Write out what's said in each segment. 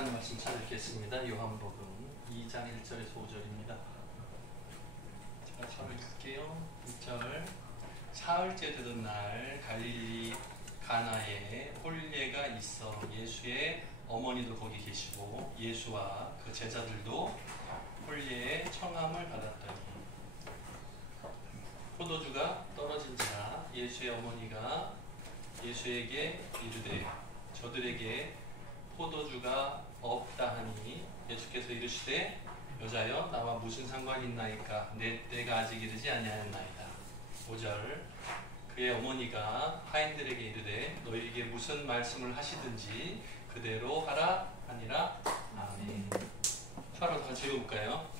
하나님 말씀 찾아뵙겠습니다. 요한복음 2장 1절에서 5절입니다. 제가 처음 읽을게요. 1절. 사흘째 되던 날 갈릴리 가나에 혼례가 있어 예수의 어머니도 거기 계시고 예수와 그 제자들도 혼례의 청함을 받았더니 포도주가 떨어진지라 예수의 어머니가 예수에게 이르되 저들에게 포도주가 없다 하니 예수께서 이르시되 여자여 나와 무슨 상관이 있나이까 내 때가 아직 이르지 아니하였나이다. 5절. 그의 어머니가 하인들에게 이르되 너희에게 무슨 말씀을 하시든지 그대로 하라 하니라. 아멘. 수화로 같이 읽어볼까요?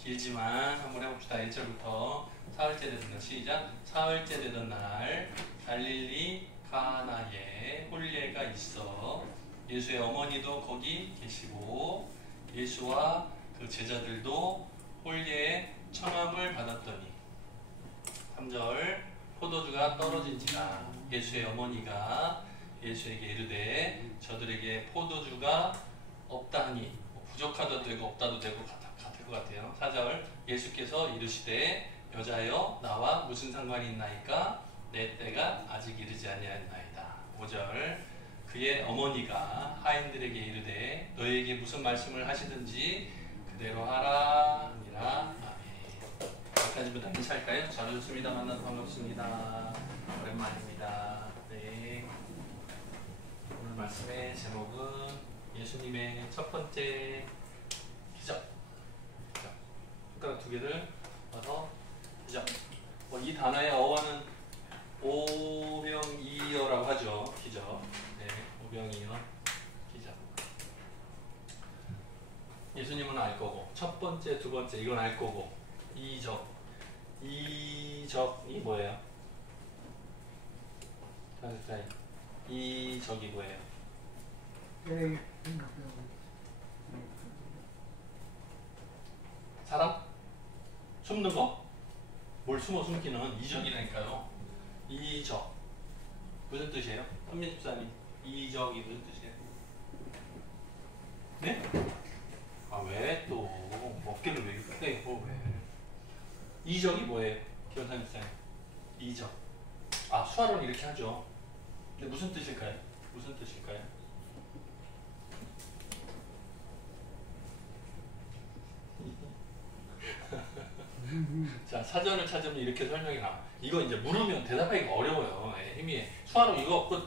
길지만 한번 해봅시다. 1절부터. 사흘째 되던 날 시작. 사흘째 되던 날 갈릴리 가나에 혼례가 있어 예수의 어머니도 거기 계시고 예수와 그 제자들도 혼례의 청함을 받았더니 3절. 포도주가 떨어진지라 예수의 어머니가 예수에게 이르되 저들에게 포도주가 없다 하니 부족하다도 되고 없다도 되고 같을 것 같아요. 4절. 예수께서 이르시되 여자여 나와 무슨 상관이 있나이까 내 때가 아직 이르지 아니하였나이다. 5절. 그의 어머니가 하인들에게 이르되 너희에게 무슨 말씀을 하시든지 그대로 하라 하니라. 아멘. 여기까지부터 괜찮을까요? 잘 오셨습니다. 만나서 반갑습니다. 오랜만입니다. 네. 오늘 말씀의 제목은 예수님의 첫 번째 기적. 손가락 두 개를 넣어서 기적. 이 단어의 어원은 오병이어라고 하죠. 기적. 네, 오병이어 기적. 예수님은 알 거고 첫 번째, 두 번째 이건 알 거고 이적. 이적이 뭐예요? 이적이 뭐예요? 사람? 숨는 거? 뭘 숨어 숨기는 이적이라니까요. 이적 무슨 뜻이에요? 선민 집사님 이적이 무슨 뜻이에요? 네? 아 왜 또 어깨를 왜 이렇게 떼고 왜? 이적이 뭐예요? 기원상 집사님 이적. 아 수화로는 이렇게 하죠. 근데 무슨 뜻일까요? 무슨 뜻일까요? 자, 사전을 찾으면 이렇게 설명이 나와. 이거 이제 물으면 대답하기가 어려워요. 힘이. 수화로 이거 없고,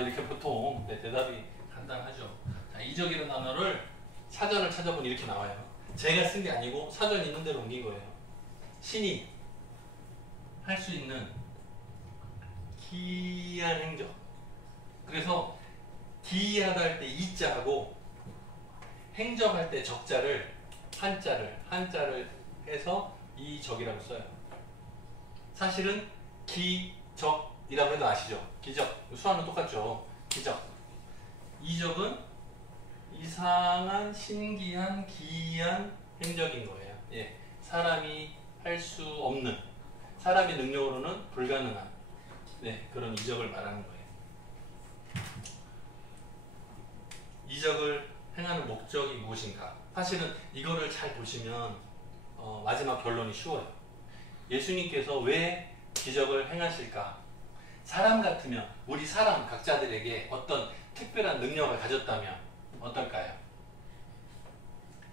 이렇게 보통 대답이 간단하죠. 자, 이적이라는 단어를 사전을 찾아보면 이렇게 나와요. 제가 쓴 게 아니고 사전 있는 대로 옮긴 거예요. 신이 할 수 있는 기이한 행적. 그래서 기이하다 할 때 이자하고 행적할 때 적자를 한자를 해서 이적이라고 써요. 사실은 기적이라고 해도 아시죠? 기적. 수화는 똑같죠. 기적. 이적은 이상한, 신기한, 기이한 행적인 거예요. 예. 사람이 할 수 없는, 사람의 능력으로는 불가능한, 네, 그런 이적을 말하는 거예요. 이적을 행하는 목적이 무엇인가? 사실은 이거를 잘 보시면 마지막 결론이 쉬워요. 예수님께서 왜 기적을 행하실까? 사람 같으면 우리 사람 각자들에게 어떤 특별한 능력을 가졌다면 어떨까요?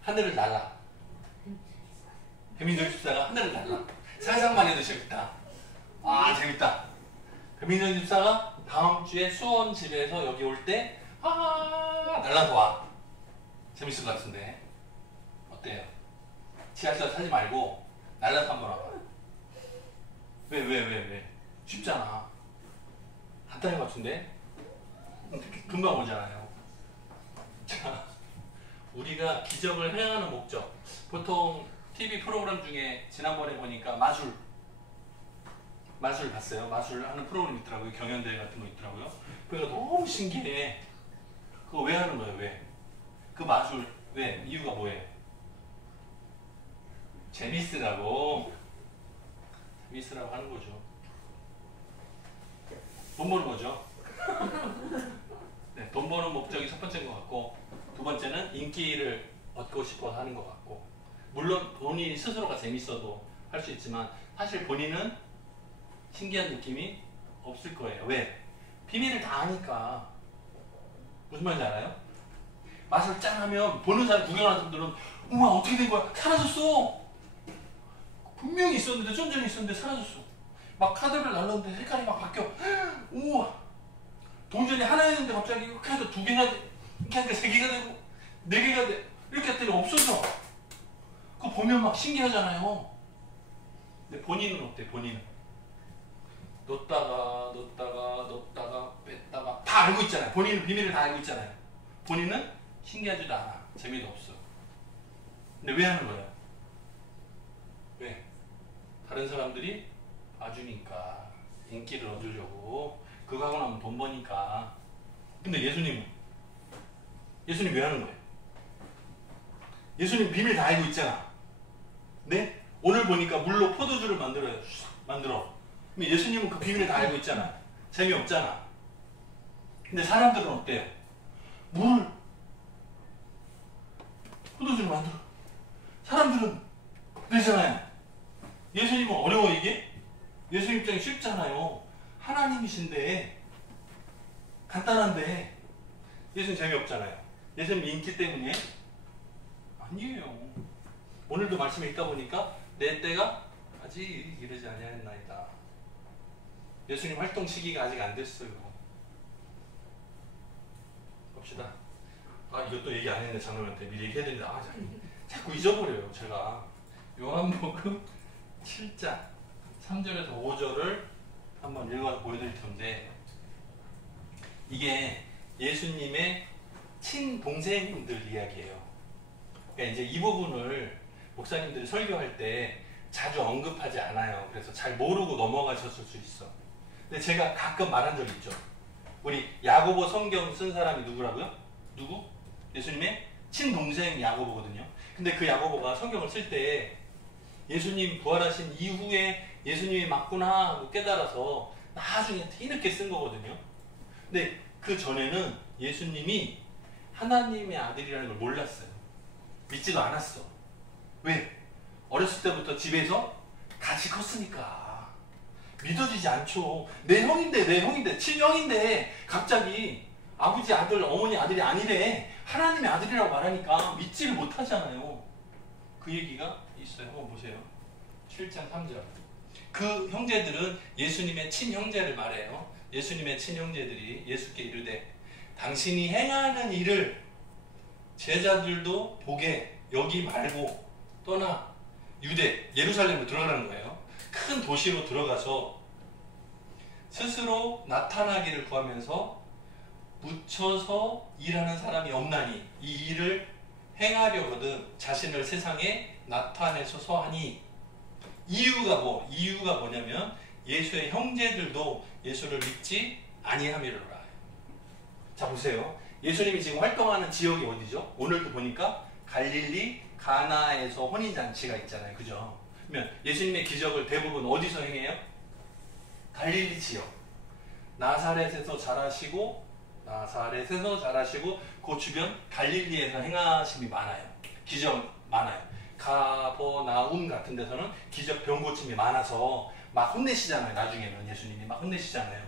하늘을 날아. 배민정 집사가 하늘을 날아. 상상만 해도 재밌다. 재밌다. 배민정 집사가 다음 주에 수원 집에서 여기 올 때 날아서 와. 재밌을 것 같은데 어때요? 지하철 타지 말고 날라서 한번 와봐. 왜? 쉽잖아. 간단한 것 같은데 금방 오잖아요. 자, 우리가 기적을 행하는 목적. 보통 TV 프로그램 중에 지난번에 보니까 마술 봤어요. 마술 하는 프로그램 있더라고요. 경연대회 같은 거 있더라고요. 그래서 너무 신기해. 그거 왜 하는 거예요? 왜? 그 마술 왜? 이유가 뭐예요? 재밌으라고 하는 거죠. 돈 버는 거죠. 네, 돈 버는 목적이 첫 번째인 것 같고, 두 번째는 인기를 얻고 싶어서 하는 것 같고, 물론 본인 스스로가 재밌어도 할 수 있지만 사실 본인은 신기한 느낌이 없을 거예요. 왜? 비밀을 다 아니까. 무슨 말인지 알아요? 맛을 짠 하면 보는 사람, 구경하는 사람들은 우와 어떻게 된 거야? 사라졌어. 분명히 있었는데, 좀 전에 있었는데 사라졌어. 막 카드를 날렸는데 색깔이 막 바뀌어. 우와, 동전이 하나였는데 갑자기 이렇게 해서 2개가 돼, 이렇게 하니까 3개가 되고 4개가 돼, 이렇게 했더니 없어져. 그거 보면 막 신기하잖아요. 근데 본인은 어때? 본인은 넣었다가 뺐다가 다 알고 있잖아요. 본인은 비밀을 다 알고 있잖아요. 본인은 신기하지도 않아. 재미도 없어. 근데 왜 하는 거예요? 왜? 다른 사람들이 봐주니까, 인기를 얻으려고. 그거 하고 나면 돈 버니까. 근데 예수님은? 예수님 왜 하는 거예요? 예수님 비밀 다 알고 있잖아. 네? 오늘 보니까 물로 포도주를 만들어요. 만들어. 근데 예수님은 그 비밀을 다 알고 있잖아. 재미없잖아. 근데 사람들은 어때요? 물을, 포도주를 만들어. 사람들은 그러잖아요. 예수님은 어려워 이게? 예수님 입장이 쉽잖아요. 하나님이신데, 간단한데 예수님 재미없잖아요. 예수님 인기 때문에? 아니에요. 오늘도 말씀에 있다 보니까 내 때가 아직 이르지 아니하였나이다. 예수님 활동 시기가 아직 안 됐어요. 봅시다. 아, 이것도 얘기 안 했네. 장로한테 미리 얘기해야 되는데 자꾸 잊어버려요. 제가 요한복음 7장 3절에서 5절을 한번 읽어서 보여드릴 텐데, 이게 예수님의 친동생들 이야기예요. 그러니까 이제 이 부분을 목사님들이 설교할 때 자주 언급하지 않아요. 그래서 잘 모르고 넘어가셨을 수 있어. 근데 제가 가끔 말한 적이 있죠. 우리 야고보 성경 쓴 사람이 누구라고요? 누구? 예수님의 친동생 야고보거든요. 근데 그 야고보가 성경을 쓸 때 예수님 부활하신 이후에 예수님이 맞구나 하고 깨달아서 나중에 뒤늦게 쓴 거거든요. 근데 그 전에는 예수님이 하나님의 아들이라는 걸 몰랐어요. 믿지도 않았어. 왜? 어렸을 때부터 집에서 같이 컸으니까. 믿어지지 않죠. 내 형인데, 친형인데 갑자기 아버지 아들, 어머니 아들이 아니래. 하나님의 아들이라고 말하니까 믿지를 못하잖아요. 그 얘기가 있어요. 한번 보세요. 7장 3절. 그 형제들은 예수님의 친형제를 말해요. 예수님의 친형제들이 예수께 이르되 당신이 행하는 일을 제자들도 보게 여기 말고 떠나 유대, 예루살렘으로 들어가는 거예요. 큰 도시로 들어가서 스스로 나타나기를 구하면서 묻혀서 일하는 사람이 없나니 이 일을 행하려거든 자신을 세상에 나타내소서 하니. 이유가 뭐냐면 예수의 형제들도 예수를 믿지 아니함이로라. 자 보세요. 예수님이 지금 활동하는 지역이 어디죠? 오늘도 보니까 갈릴리 가나에서 혼인잔치가 있잖아요. 그죠? 그러면 예수님의 기적을 대부분 어디서 행해요? 갈릴리 지역. 나사렛에서 자라시고 그 주변 갈릴리에서 행하심이 많아요. 기적 많아요. 가버나움 같은 데서는 기적 병고침이 많아서 막 혼내시잖아요. 나중에는 예수님이 막 혼내시잖아요.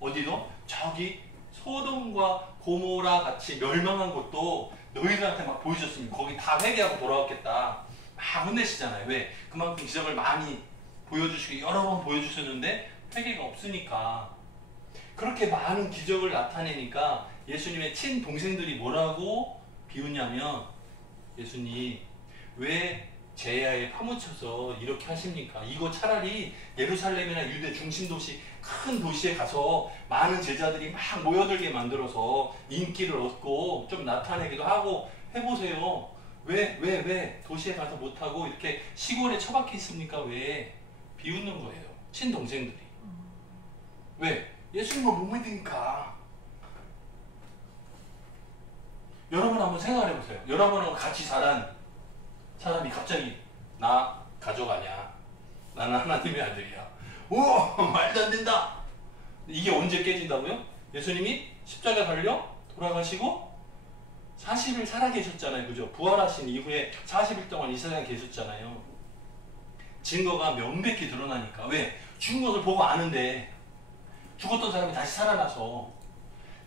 어디도? 저기 소돔과 고모라 같이 멸망한 곳도 너희들한테 막 보여줬으면 거기 다 회개하고 돌아왔겠다. 막 혼내시잖아요. 왜? 그만큼 기적을 많이 보여주시고 여러 번 보여주셨는데 회개가 없으니까. 그렇게 많은 기적을 나타내니까 예수님의 친동생들이 뭐라고 비웃냐면, 예수님 왜 제야에 파묻혀서 이렇게 하십니까? 이거 차라리 예루살렘이나 유대 중심도시 큰 도시에 가서 많은 제자들이 막 모여들게 만들어서 인기를 얻고 좀 나타내기도 하고 해보세요. 왜 도시에 가서 못하고 이렇게 시골에 처박혀 있습니까? 왜? 비웃는 거예요. 친동생들이. 왜? 예수님을 못 믿으니까. 여러분 한번 생각해보세요. 여러분하고 같이 자란 사람이 갑자기 나 가족 아니야. 나는 하나님의 아들이야. 우와 말도 안 된다. 이게 언제 깨진다고요? 예수님이 십자가 달려 돌아가시고 40일 살아 계셨잖아요. 그죠? 부활하신 이후에 40일 동안 이 세상에 계셨잖아요. 증거가 명백히 드러나니까. 왜? 죽은 것을 보고 아는데 죽었던 사람이 다시 살아나서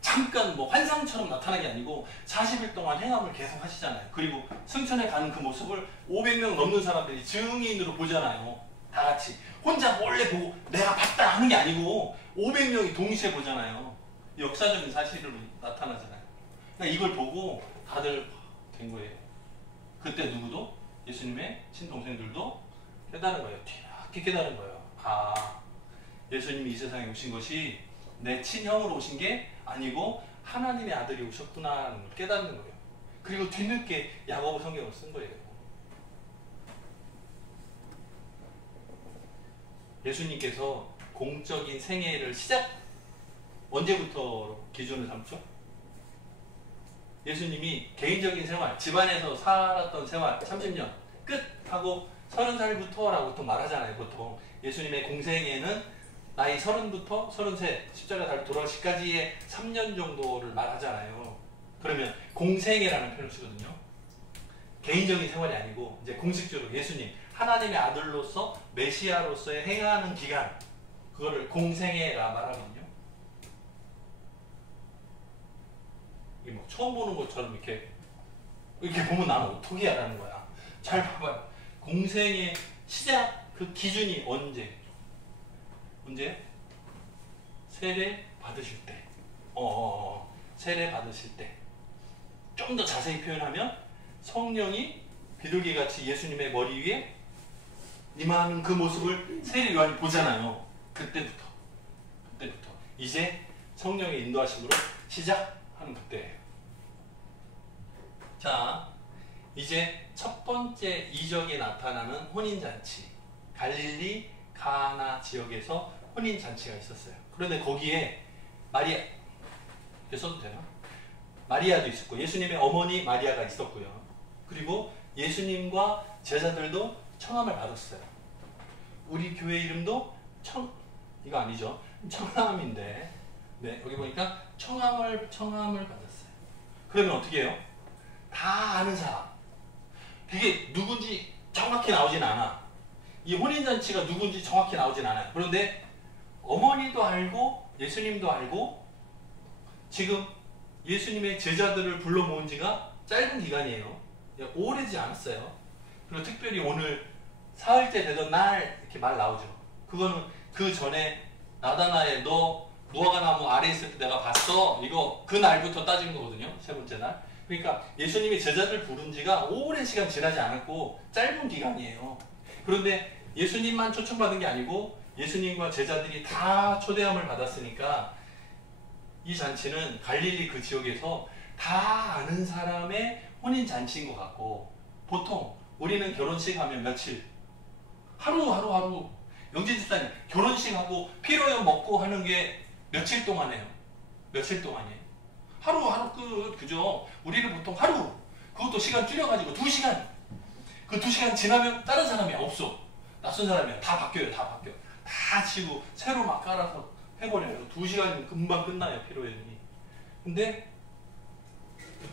잠깐 뭐 환상처럼 나타나는 게 아니고 40일 동안 행함을 계속 하시잖아요. 그리고 승천에 가는 그 모습을 500명 넘는 사람들이 증인으로 보잖아요. 다 같이. 혼자 몰래 보고 내가 봤다 하는 게 아니고 500명이 동시에 보잖아요. 역사적인 사실로 나타나잖아요. 그러니까 이걸 보고 다들 된 거예요. 그때 누구도 예수님의 친동생들도 깨달은 거예요. 뒤늦게 깨달은 거예요. 아, 예수님이 이 세상에 오신 것이 내 친형으로 오신 게 아니고 하나님의 아들이 오셨구나라는 걸 깨닫는 거예요. 그리고 뒤늦게 야고보 성경을 쓴 거예요. 예수님께서 공적인 생애를 언제부터 기준을 삼죠? 예수님이 개인적인 생활, 집안에서 살았던 생활 30년 끝하고 30살부터라고 보통 말하잖아요. 보통 예수님의 공생애는 나이 30부터 33, 십자가 달려 돌아가시기까지의 3년 정도를 말하잖아요. 그러면 공생애라는 표현을 쓰거든요. 개인적인 생활이 아니고 이제 공식적으로 예수님, 하나님의 아들로서 메시아로서의 행하는 기간, 그거를 공생애라 말하거든요. 이게 뭐 처음 보는 것처럼 이렇게 보면 나는 어떻게 하라는 거야. 잘 봐봐요. 공생의 시작, 그 기준이 언제? 세례 받으실 때. 세례 받으실 때. 좀 더 자세히 표현하면 성령이 비둘기같이 예수님의 머리 위에 임하는 그 모습을 세례 요한이 보잖아요. 그때부터 이제 성령의 인도하심으로 시작하는 그때예요. 자, 이제 첫 번째 이적이 나타나는 혼인잔치, 갈릴리 가나 지역에서 혼인잔치가 있었어요. 그런데 거기에 마리아, 써도 되나? 마리아도 있었고 예수님의 어머니 마리아가 있었고요. 그리고 예수님과 제자들도 청함을 받았어요. 우리 교회 이름도 이거 아니죠? 청함인데, 네, 여기 보니까 청함을 받았어요. 그러면 어떻게 해요? 다 아는 사람. 그게 누군지 정확히 나오진 않아. 이 혼인잔치가 누군지 정확히 나오진 않아요. 그런데 어머니도 알고 예수님도 알고 지금 예수님의 제자들을 불러 모은 지가 짧은 기간이에요. 오래지 않았어요. 그리고 특별히 오늘 사흘째 되던 날 이렇게 말 나오죠. 그거는 그 전에 나다나엘 너 무화과 나무 아래 있을 때 내가 봤어. 이거 그 날부터 따진 거거든요. 세 번째 날. 그러니까 예수님이 제자들 부른 지가 오랜 시간 지나지 않았고 짧은 기간이에요. 그런데 예수님만 초청받은 게 아니고 예수님과 제자들이 다 초대함을 받았으니까 이 잔치는 갈릴리 그 지역에서 다 아는 사람의 혼인잔치인 것 같고, 보통 우리는 결혼식 하면 며칠? 하루. 영진 집사님 결혼식하고 피로연 먹고 하는 게 며칠 동안 해요? 며칠 동안이에요? 하루 끝. 그죠? 우리는 보통 하루, 그것도 시간 줄여가지고 2시간. 그 2시간 지나면 다른 사람이 없어. 낯선 사람이야. 다 바뀌어요. 다 치고 새로 막 깔아서 해버려요. 2시간이면 금방 끝나요. 피로연이. 근데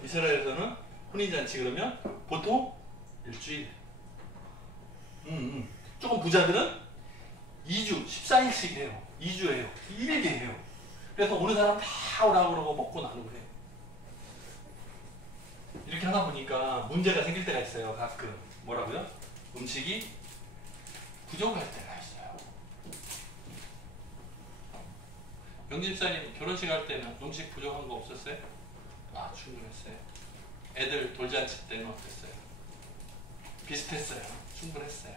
이스라엘에서는 혼인잔치 그러면 보통 일주일. 조금 부자들은 2주, 14일씩 해요. 2주 해요. 길게 해요. 그래서 오는 사람 다 오라고 그러고 먹고 나누고 해요. 이렇게 하다 보니까 문제가 생길 때가 있어요. 가끔. 뭐라고요? 음식이 부족할 때가 있어요. 영집사님 결혼식 할 때는 음식 부족한 거 없었어요? 아, 충분했어요. 애들 돌잔치 때는 어땠어요? 비슷했어요. 충분했어요.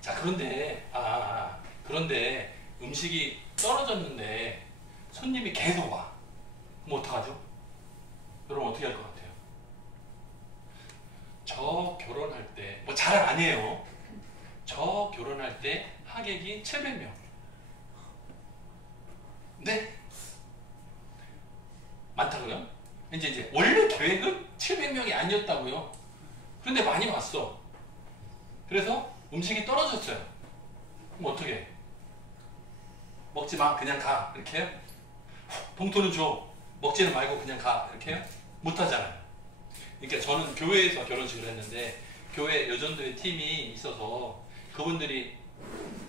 자, 그런데 음식이 떨어졌는데 손님이 계속 와. 그럼 어떡하죠? 여러분 어떻게 할 것 같아요? 저 결혼할 때, 뭐 자랑 아니에요. 저 결혼할 때 하객이 700명. 네? 많다고요? 이제 원래 계획은 700명이 아니었다고요. 그런데 많이 왔어. 그래서 음식이 떨어졌어요. 그럼 어떻게 해? 먹지 마, 그냥 가. 이렇게 해요? 봉투는 줘. 먹지는 말고 그냥 가. 이렇게 해요? 못하잖아요. 그러니까 저는 교회에서 결혼식을 했는데 교회 여전도의 팀이 있어서 그분들이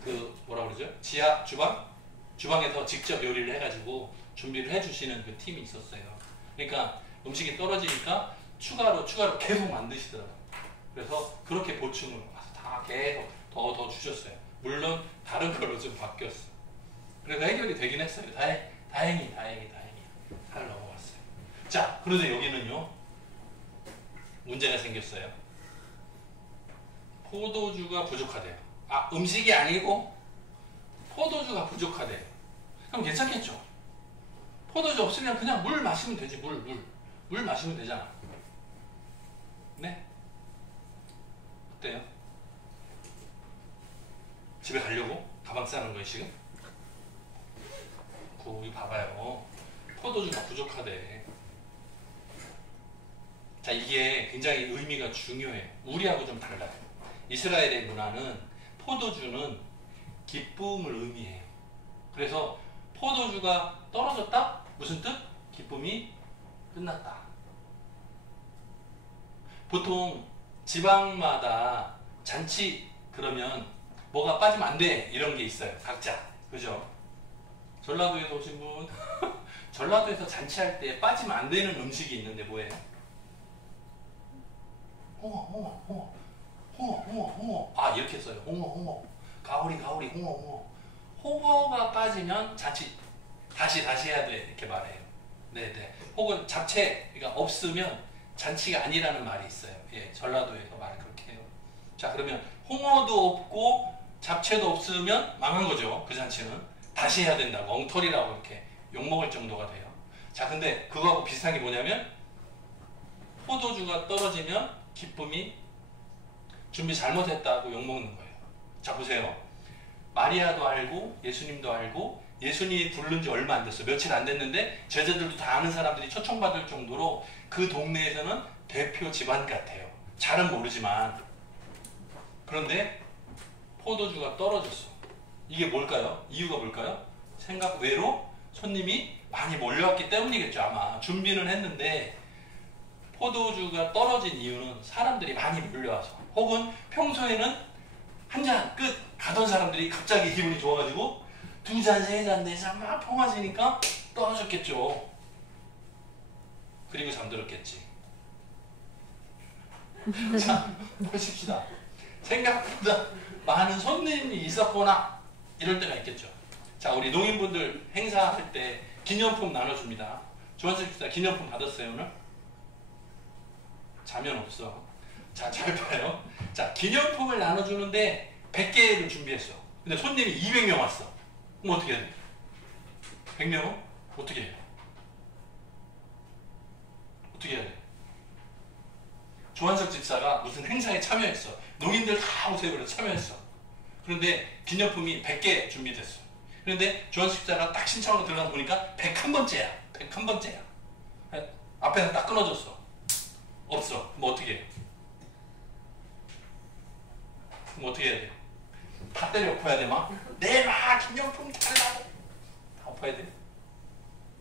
그 뭐라 그러죠? 지하 주방에서 직접 요리를 해가지고 준비를 해주시는 그 팀이 있었어요. 그러니까 음식이 떨어지니까 추가로 계속 만드시더라고요. 그래서 그렇게 보충을 와서 다 계속 더 주셨어요. 물론 다른 걸로 좀 바뀌었어. 그래서 해결이 되긴 했어요. 다행히 잘 넘어갔어요. 자, 그런데 여기는요 문제가 생겼어요. 포도주가 부족하대요. 아, 음식이 아니고 포도주가 부족하대요. 그럼 괜찮겠죠? 포도주 없으면 그냥 물 마시면 되지. 물 마시면 되잖아. 네? 어때요? 집에 가려고? 가방 싸는 거예요 지금? 이거 봐봐요. 포도주가 부족하대. 자, 이게 굉장히 의미가 중요해요. 우리하고 좀 달라요. 이스라엘의 문화는 포도주는 기쁨을 의미해요. 그래서 포도주가 떨어졌다? 무슨 뜻? 기쁨이 끝났다. 보통 지방마다 잔치 그러면 뭐가 빠지면 안 돼 이런 게 있어요. 각자. 그죠? 전라도에서 오신 분 전라도에서 잔치할 때 빠지면 안 되는 음식이 있는데 뭐예요? 홍어. 아, 이렇게 써요. 홍어. 가오리, 홍어. 홍어가 빠지면 잔치 다시 해야 돼. 이렇게 말해요. 네네. 혹은 잡채가 없으면 잔치가 아니라는 말이 있어요. 예, 전라도에서 말을 그렇게 해요. 자, 그러면 홍어도 없고 잡채도 없으면 망한 거죠. 그 잔치는. 다시 해야 된다고. 엉터리라고 이렇게 욕먹을 정도가 돼요. 자, 근데 그거하고 비슷한 게 뭐냐면 포도주가 떨어지면 기쁨이 준비 잘못했다고 욕먹는 거예요. 자, 보세요. 마리아도 알고 예수님도 알고 예수님이 부른 지 얼마 안 됐어요. 며칠 안 됐는데 제자들도 다 아는 사람들이 초청받을 정도로 그 동네에서는 대표 집안 같아요. 잘은 모르지만. 그런데 포도주가 떨어졌어. 이게 뭘까요? 이유가 뭘까요? 생각 외로 손님이 많이 몰려왔기 때문이겠죠. 아마 준비는 했는데 포도주가 떨어진 이유는 사람들이 많이 몰려와서, 혹은 평소에는 한 잔 끝 가던 사람들이 갑자기 기분이 좋아가지고 두 잔, 세 잔, 네 잔 막 평화지니까 떨어졌겠죠. 그리고 잠들었겠지. 자, 보십시다. 생각보다 많은 손님이 있었거나 이럴 때가 있겠죠. 자, 우리 농인분들 행사할 때 기념품 나눠줍니다. 조한석 집사 기념품 받았어요 오늘? 자면 없어. 자, 잘 봐요. 자, 기념품을 나눠주는데 100개를 준비했어. 근데 손님이 200명 왔어. 그럼 어떻게 해야 돼? 100명은? 어떻게 해요? 어떻게 해야 돼? 조한석 집사가 무슨 행사에 참여했어. 농인들 다 오세요 그래서 참여했어. 그런데 기념품이 100개 준비됐어. 그런데 조한석 집사가 딱 신청하고 들어가서 보니까 101번째야. 101번째야. 앞에서 딱 끊어졌어. 없어. 그럼 어떻게 해? 그럼 어떻게 해야 돼? 다 때려 엎어야 돼 막? 내놔 기념품 달라고 다 엎어야 돼?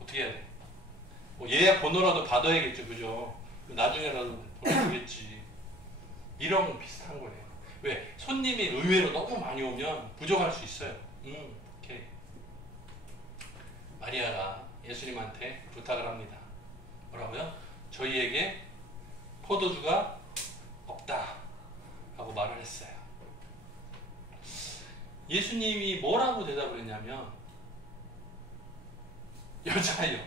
어떻게 해야 돼? 뭐 예약 번호라도 받아야겠죠. 그죠? 나중에라도 보내주겠지. 이런 건 비슷한 거예요. 왜? 손님이 의외로 너무 많이 오면 부족할 수 있어요. 오케이. 마리아가 예수님한테 부탁을 합니다. 뭐라고요? 저희에게 포도주가 없다 라고 말을 했어요. 예수님이 뭐라고 대답을 했냐면 여자예요.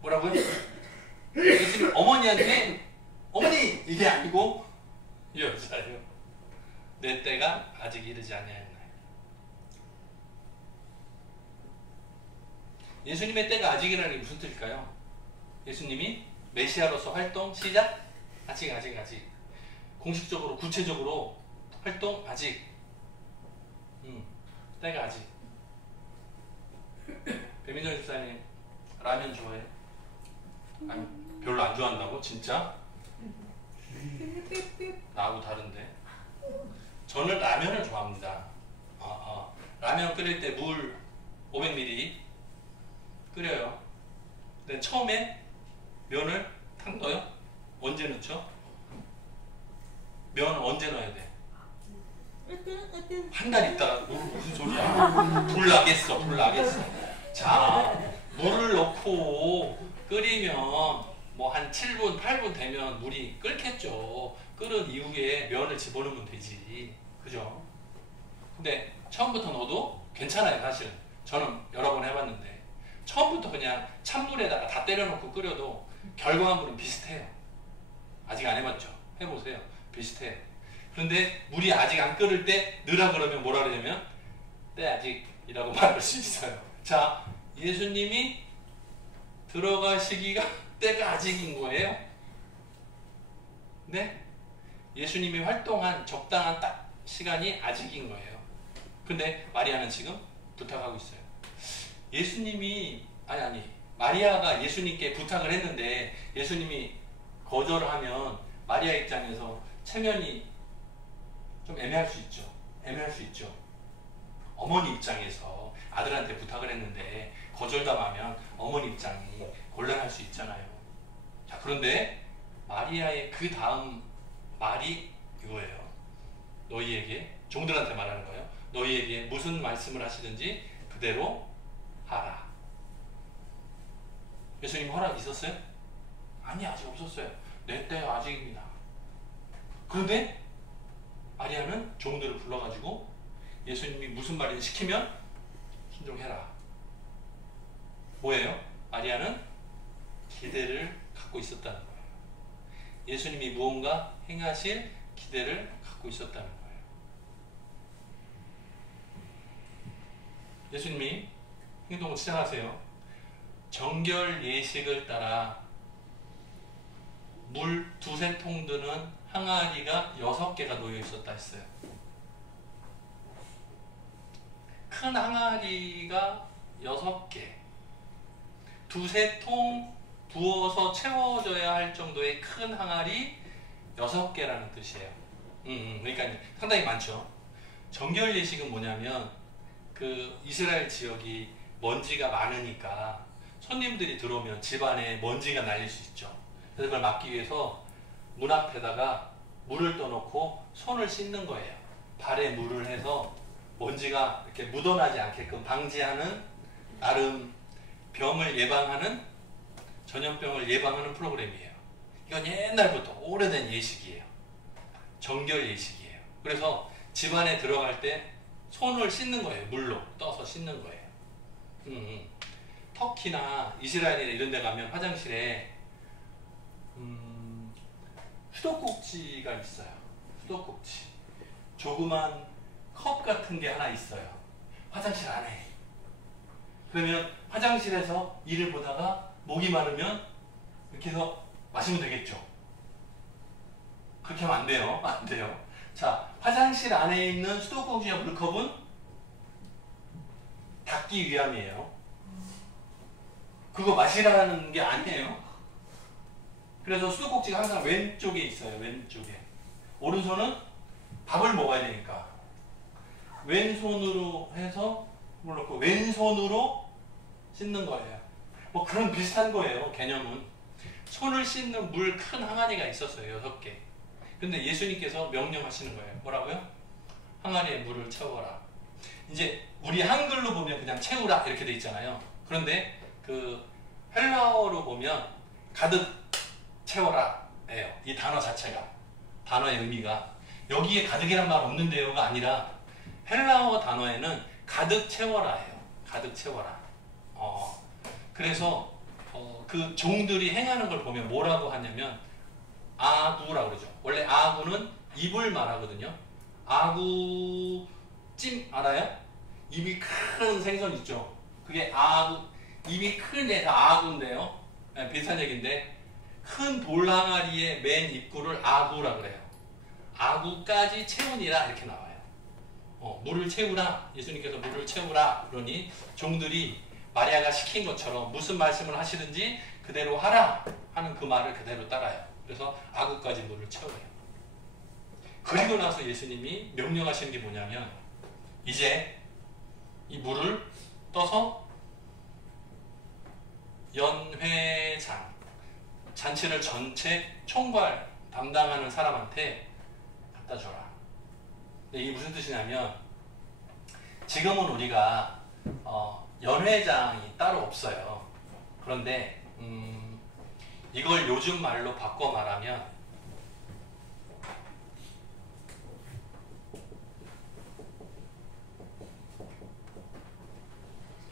뭐라고요? 예수님 어머니한테 어머니 이게 아니고 여자예요. 내 때가 아직 이르지 아니하였나이다. 예수님의 때가 아직이라는 게 무슨 뜻일까요? 예수님이 메시아로서 활동 시작? 아직. 공식적으로 구체적으로 활동 아직. 때가 아직. 배민정 집사님 라면 좋아해? 아니, 별로 안 좋아한다고? 진짜? 나하고 다른데. 저는 라면을 좋아합니다. 라면 끓일 때 물 500ml 끓여요. 근데 처음에 면을 탁 넣어요? 언제 넣죠? 면 언제 넣어야 돼? 한 달 있다가 무슨 소리야? 불 나겠어, 불 나겠어. 자, 물을 넣고 끓이면 뭐 한 7분, 8분 되면 물이 끓겠죠. 끓은 이후에 면을 집어넣으면 되지. 그죠? 근데 처음부터 넣어도 괜찮아요, 사실은. 저는 여러 번 해봤는데. 처음부터 그냥 찬물에다가 다 때려놓고 끓여도 결과물은 비슷해요. 아직 안 해봤죠? 해보세요. 비슷해요. 그런데 물이 아직 안 끓을 때 넣으라 그러면 뭐라 그러냐면 때 아직이라고 말할 수 있어요. 자, 예수님이 들어가시기가 때가 아직인 거예요. 네? 예수님이 활동한 적당한 딱 시간이 아직인 거예요. 근데 마리아는 지금 부탁하고 있어요. 예수님이 마리아가 예수님께 부탁을 했는데 예수님이 거절을 하면 마리아 입장에서 체면이 좀 애매할 수 있죠. 애매할 수 있죠. 어머니 입장에서 아들한테 부탁을 했는데 거절당하면 어머니 입장이 곤란할 수 있잖아요. 자, 그런데 마리아의 그 다음 말이 이거예요. 너희에게, 종들한테 말하는 거예요. 너희에게 무슨 말씀을 하시든지 그대로 하라. 예수님 허락 있었어요? 아니, 아직 없었어요. 내 때 아직입니다. 그런데 마리아는 종들을 불러가지고 예수님이 무슨 말이든 시키면 순종해라. 뭐예요? 마리아는 기대를 갖고 있었다는 거예요. 예수님이 무언가 행하실 기대를 갖고 있었다는 거예요. 예수님이 행동을 시작하세요. 정결 예식을 따라 물 2-3통 드는 항아리가 6개가 놓여 있었다 했어요. 큰 항아리가 6개, 2-3통 부어서 채워져야 할 정도의 큰 항아리 6개라는 뜻이에요. 그러니까 상당히 많죠. 정결 예식은 뭐냐면 그 이스라엘 지역이 먼지가 많으니까 손님들이 들어오면 집안에 먼지가 날릴 수 있죠. 그래서 그걸 막기 위해서 문 앞에다가 물을 떠놓고 손을 씻는 거예요. 발에 물을 해서 먼지가 이렇게 묻어나지 않게끔 방지하는, 나름 병을 예방하는, 전염병을 예방하는 프로그램이에요. 이건 옛날부터 오래된 예식이에요. 정결 예식이에요. 그래서 집안에 들어갈 때 손을 씻는 거예요. 물로 떠서 씻는 거예요. 터키나 이스라엘이나 이런 데 가면 화장실에 수도꼭지가 있어요. 수도꼭지. 조그만 컵 같은 게 하나 있어요. 화장실 안에. 그러면 화장실에서 일을 보다가 목이 마르면 이렇게 해서 마시면 되겠죠. 그렇게 하면 안 돼요. 안 돼요. 자, 화장실 안에 있는 수도꼭지와 물컵은 닦기 위함이에요. 그거 마시라는 게 아니에요. 그래서 수도꼭지가 항상 왼쪽에 있어요. 왼쪽에. 오른손은 밥을 먹어야 되니까 왼손으로 해서 물 넣고 왼손으로 씻는 거예요. 뭐 그런 비슷한 거예요. 개념은. 손을 씻는 물 큰 항아리가 있었어요. 6개. 근데 예수님께서 명령하시는 거예요. 뭐라고요? 항아리에 물을 채워라. 이제 우리 한글로 보면 그냥 채우라 이렇게 돼 있잖아요. 그런데 그 헬라어로 보면 가득 채워라 예요. 이 단어 자체가, 단어의 의미가 여기에 가득이란 말 없는데요가 아니라 헬라어 단어에는 가득 채워라예요. 가득 채워라. 그래서 그 종들이 행하는 걸 보면 뭐라고 하냐면 아구라고 그러죠. 원래 아구는 입을 말하거든요. 아구찜 알아요? 입이 큰 생선 있죠. 그게 아구, 입이 큰 애가 아구인데요. 네, 비슷한 얘기인데 큰 돌항아리의 맨 입구를 아구라 그래요. 아구까지 채우니라 이렇게 나와요. 물을 채우라. 예수님께서 물을 채우라. 그러니 종들이 마리아가 시킨 것처럼 무슨 말씀을 하시든지 그대로 하라 하는 그 말을 그대로 따라요. 그래서 아구까지 물을 채워요. 그리고 나서 예수님이 명령하시는 게 뭐냐면 이제 이 물을 떠서 연회장, 잔치를 전체 총괄 담당하는 사람한테 갖다 줘라. 근데 이게 무슨 뜻이냐면 지금은 우리가 연회장이 따로 없어요. 그런데 이걸 요즘 말로 바꿔 말하면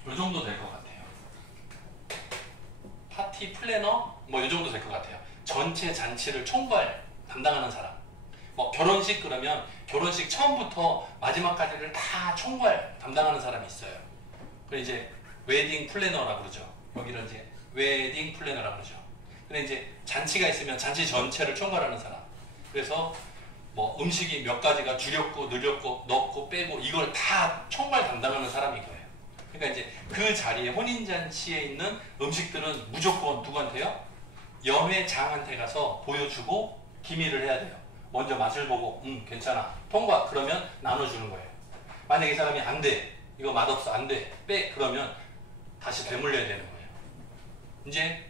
요 정도 될 것 같아요. 파티 플래너 뭐 요 정도 될 것 같아요. 전체 잔치를 총괄 담당하는 사람. 뭐 결혼식 그러면 결혼식 처음부터 마지막까지를 다 총괄 담당하는 사람이 있어요. 그래 이제 웨딩 플래너라고 그러죠. 여기를 이제 웨딩 플래너라고 그러죠. 근데 이제 잔치가 있으면 잔치 전체를 총괄하는 사람. 그래서 뭐 음식이 몇 가지가 줄였고 늘렸고 넣고 빼고 이걸 다 총괄 담당하는 사람인 거예요. 그러니까 이제 그 자리에 혼인잔치에 있는 음식들은 무조건 누구한테요? 연회장한테 가서 보여주고 기밀을 해야 돼요. 먼저 맛을 보고 괜찮아 통과 그러면 나눠주는 거예요. 만약에 이 사람이 안 돼 이거 맛없어 안 돼 빼 그러면 다시 되물려야 되는 거예요. 이제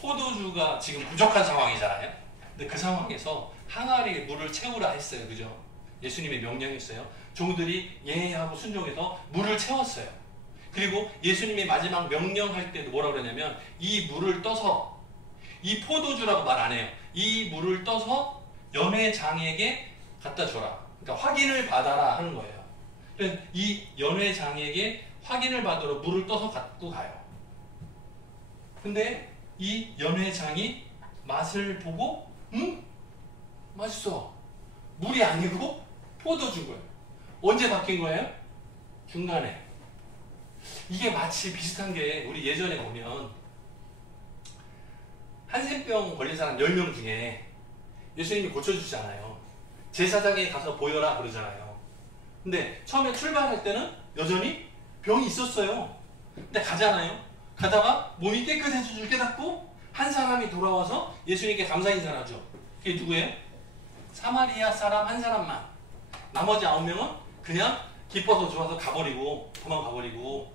포도주가 지금 부족한 상황이잖아요. 근데 그 상황에서 항아리에 물을 채우라 했어요. 그죠? 예수님의 명령이 있어요. 종들이 예하고 순종해서 물을 채웠어요. 그리고 예수님이 마지막 명령할 때도 뭐라고 그러냐면 이 물을 떠서 이 포도주라고 말 안 해요. 이 물을 떠서 연회장에게 갖다 줘라. 그러니까 확인을 받아라 하는 거예요. 그래서 이 연회장에게 확인을 받으러 물을 떠서 갖고 가요. 근데 이 연회장이 맛을 보고 맛있어. 물이 아니고 포도주인 거예요. 언제 바뀐 거예요? 중간에. 이게 마치 비슷한 게 우리 예전에 보면 한센병 걸린 사람 10명 중에 예수님이 고쳐주시잖아요. 제사장에 가서 보여라 그러잖아요. 근데 처음에 출발할 때는 여전히 병이 있었어요. 근데 가잖아요. 가다가 몸이 깨끗해질 줄 깨닫고 한 사람이 돌아와서 예수님께 감사 인사를 하죠. 그게 누구예요? 사마리아 사람 한 사람만. 나머지 9명은 그냥 기뻐서 좋아서 가버리고 도망가버리고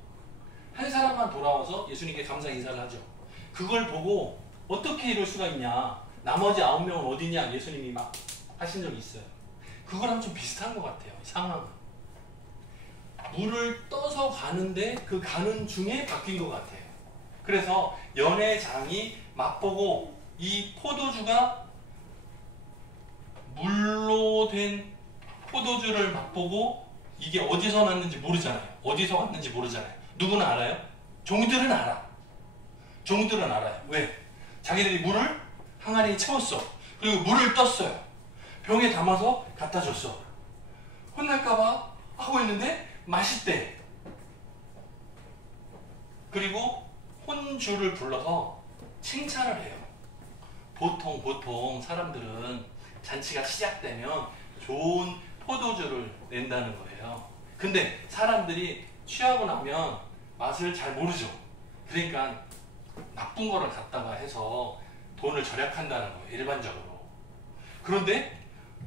한 사람만 돌아와서 예수님께 감사 인사를 하죠. 그걸 보고 어떻게 이럴 수가 있냐. 나머지 9명은 어디냐 예수님이 막 하신 적이 있어요. 그거랑 좀 비슷한 것 같아요. 상황은. 물을 떠서 가는데 그 가는 중에 바뀐 것 같아요. 그래서 연회장이 맛보고 이 포도주가 물로 된 포도주를 맛보고 이게 어디서 났는지 모르잖아요. 어디서 왔는지 모르잖아요. 누구는 알아요? 종들은 알아. 종들은 알아요. 왜? 자기들이 물을 항아리에 채웠어. 그리고 물을 떴어요. 병에 담아서 갖다 줬어. 혼날까봐 하고 있는데 맛있대. 그리고 혼주를 불러서 칭찬을 해요. 보통 사람들은 잔치가 시작되면 좋은 포도주를 낸다는 거예요. 근데 사람들이 취하고 나면 맛을 잘 모르죠. 그러니까 나쁜 거를 갖다가 해서 돈을 절약한다는 거예요. 일반적으로. 그런데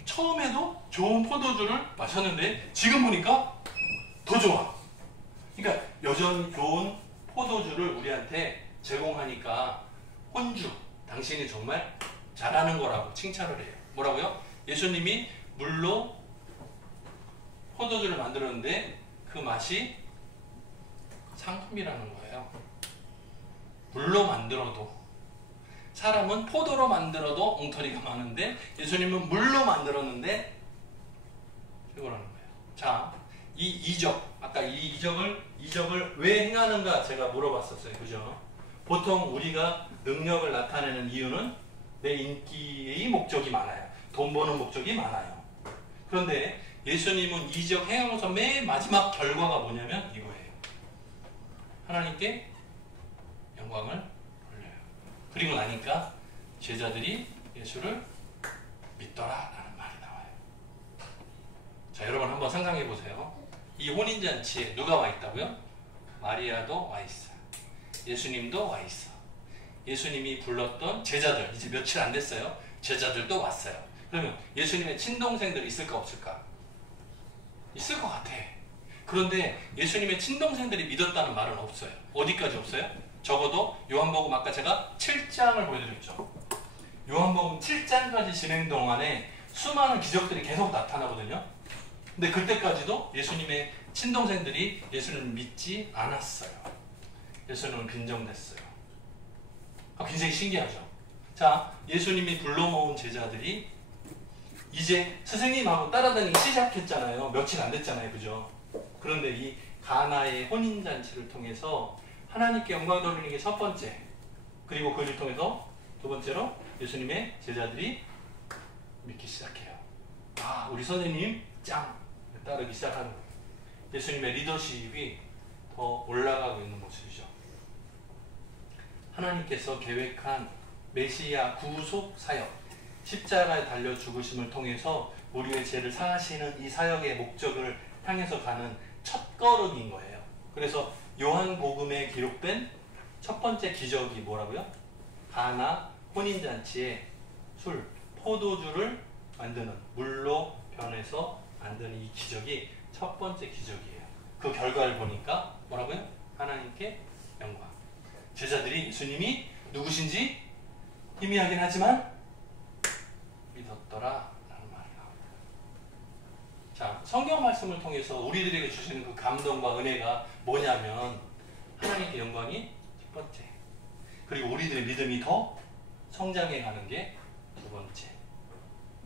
처음에도 좋은 포도주를 마셨는데 지금 보니까 더 좋아. 그러니까 여전히 좋은 포도주를 우리한테 제공하니까 혼주, 당신이 정말 잘하는 거라고 칭찬을 해요. 뭐라고요? 예수님이 물로 포도주를 만들었는데 그 맛이 상품이라는 거예요. 물로 만들어도 사람은 포도로 만들어도 엉터리가 많은데 예수님은 물로 만들었는데 최고라는 거예요. 자, 이 이적, 아까 이 이적을 왜 행하는가 제가 물어봤었어요. 그죠? 보통 우리가 능력을 나타내는 이유는 내 인기의 목적이 많아요. 돈 버는 목적이 많아요. 그런데 예수님은 이적 행하면서 맨 마지막 결과가 뭐냐면 이거예요. 하나님께 영광을 돌려요. 그리고 나니까 제자들이 예수를 믿더라 라는 말이 나와요. 자, 여러분 한번 상상해 보세요. 이 혼인잔치에 누가 와 있다고요? 마리아도 와 있어. 예수님도 와 있어. 예수님이 불렀던 제자들, 이제 며칠 안 됐어요. 제자들도 왔어요. 그러면 예수님의 친동생들 있을까 없을까? 있을 것 같아. 그런데 예수님의 친동생들이 믿었다는 말은 없어요. 어디까지 없어요? 적어도 요한복음 아까 제가 7장을 보여드렸죠. 요한복음 7장까지 진행 동안에 수많은 기적들이 계속 나타나거든요. 근데 그때까지도 예수님의 친동생들이 예수님을 믿지 않았어요. 예수님은 빈정됐어요. 굉장히 신기하죠. 자, 예수님이 불러 모은 제자들이 이제 스승님하고 따라다니기 시작했잖아요. 며칠 안 됐잖아요. 그죠? 그런데 이 가나의 혼인잔치를 통해서 하나님께 영광 돌리는 게 첫 번째, 그리고 그를 통해서 두 번째로 예수님의 제자들이 믿기 시작해요. 아, 우리 선생님 짱! 따르기 시작하는 거예요. 예수님의 리더십이 더 올라가고 있는 모습이죠. 하나님께서 계획한 메시아 구속 사역, 십자가에 달려 죽으심을 통해서 우리의 죄를 사하시는 이 사역의 목적을 향해서 가는 첫걸음인 거예요. 그래서 요한복음에 기록된 첫 번째 기적이 뭐라고요? 가나 혼인잔치에 술, 포도주를 만드는, 물로 변해서 만드는 이 기적이 첫 번째 기적이에요. 그 결과를 보니까 뭐라고요? 하나님께 영광. 제자들이 예수님이 누구신지 희미하긴 하지만 믿었더라 라는 말이 나옵니다. 자, 성경 말씀을 통해서 우리들에게 주시는 그 감동과 은혜가 뭐냐면 하나님께 영광이 첫 번째, 그리고 우리들의 믿음이 더 성장해 가는 게 두 번째.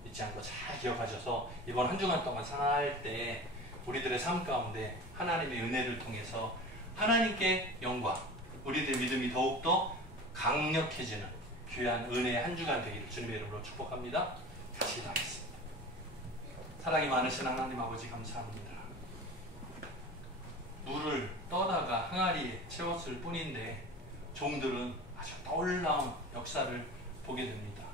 잊지 않고 잘 기억하셔서 이번 한 주간 동안 살 때 우리들의 삶 가운데 하나님의 은혜를 통해서 하나님께 영광, 우리들의 믿음이 더욱더 강력해지는 귀한 은혜의 한 주간 되기를 주님의 이름으로 축복합니다. 같이 기도하겠습니다. 사랑이 많으신 하나님 아버지 감사합니다. 물을 떠다가 항아리에 채웠을 뿐인데 종들은 아주 놀라운 역사를 보게 됩니다.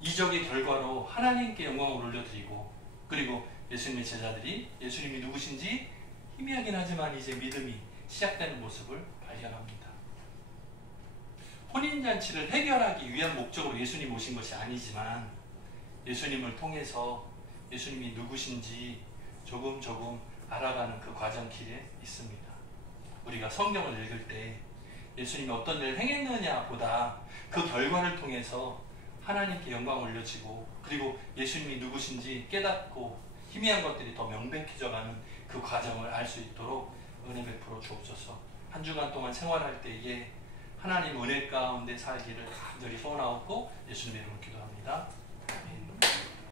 이적의 결과로 하나님께 영광을 올려드리고, 그리고 예수님의 제자들이 예수님이 누구신지 희미하긴 하지만 이제 믿음이 시작되는 모습을 발견합니다. 혼인잔치를 해결하기 위한 목적으로 예수님 오신 것이 아니지만 예수님을 통해서 예수님이 누구신지 조금 알아가는 그 과정길에 있습니다. 우리가 성경을 읽을 때 예수님이 어떤 일을 행했느냐 보다 그 결과를 통해서 하나님께 영광 올려지고, 그리고 예수님이 누구신지 깨닫고 희미한 것들이 더 명백해져가는 그 과정을 알 수 있도록 은혜 베풀어 주옵소서. 한 주간 동안 생활할 때에 하나님 은혜 가운데 살기를 간절히 소원하옵고 예수님의 이름으로 기도합니다. 아멘.